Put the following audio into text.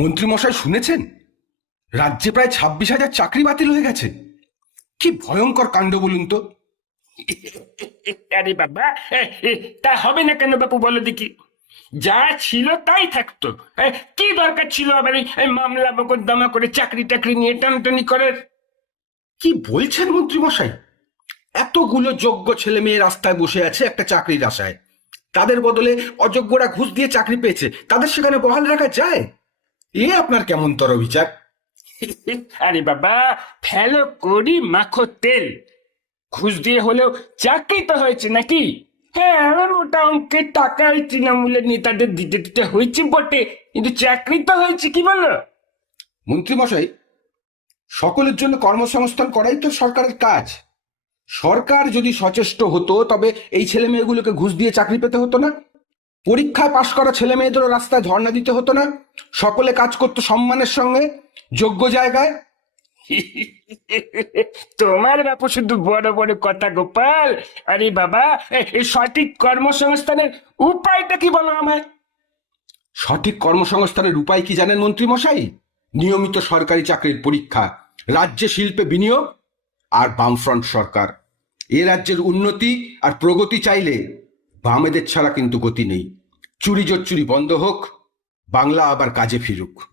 মন্ত্রীমশাই শুনেছেন? রাজ্যে প্রায় ছাব্বিশ হাজার চাকরি বাতিল হয়ে গেছে। কি ভয়ঙ্কর কাণ্ড বলুন তো। আরে বাবা তা হবে না কেন বাপু বলো দেখি। যা ছিল তাই থাকতো। কি দরকার ছিল আবার মামলা মোকদ্দমা করে চাকরি টাকরি নিয়ে টানটানি করার? কি বলছেন মন্ত্রীমশাই? এতগুলো যোগ্য ছেলে মেয়ে রাস্তায় বসে আছে একটা চাকরির আশায়। তাদের বদলে অযোগ্যরা ঘুষ দিয়ে চাকরি পেয়েছে। তাদের সেখানে বহাল রাখা যায়? এ আপনার কেমন তর বিচার আরে বাবা ফেলো করি মাখো তেল। ঘুষ দিয়ে হলেও চাকরি তো হয়েছে নাকি? হ্যাঁ আমার মোটা অঙ্কের টাকা এই তৃণমূলের নেতাদের দিতে দিতে হয়েছে বটে কিন্তু চাকরি তো হয়েছে কি বলো? মন্ত্রীমশাই সকলের জন্য কর্মসংস্থান করাই তো সরকারের কাজ। সরকার যদি সচেষ্ট হতো তবে এই ছেলে মেয়েগুলোকে ঘুষ দিয়ে চাকরি পেতে হতো না? পরীক্ষায় পাশ করা ছেলে মেয়েদেরও রাস্তায় ধর্ণা দিতে হতো না। সকলে কাজ করতো সম্মানের সঙ্গে যোগ্য জায়গায়। তোমার বাপু শুধু বড় বড় কথা গোপাল। আরে বাবা এই সঠিক কর্মসংস্থানের উপায়টা কি বলো আমায়? সঠিক কর্মসংস্থানের উপায় কি জানেন মন্ত্রীমশাই? নিয়মিত সরকারি চাকরির পরীক্ষা রাজ্যে শিল্পে বিনিয়োগ আর বামফ্রন্ট সরকার। এ রাজ্যের উন্নতি আর প্রগতি চাইলে বামেদের ছাড়া কিন্তু গতি নেই। চুরি জোর চুরি বন্ধ হোক বাংলা আবার কাজে ফিরুক।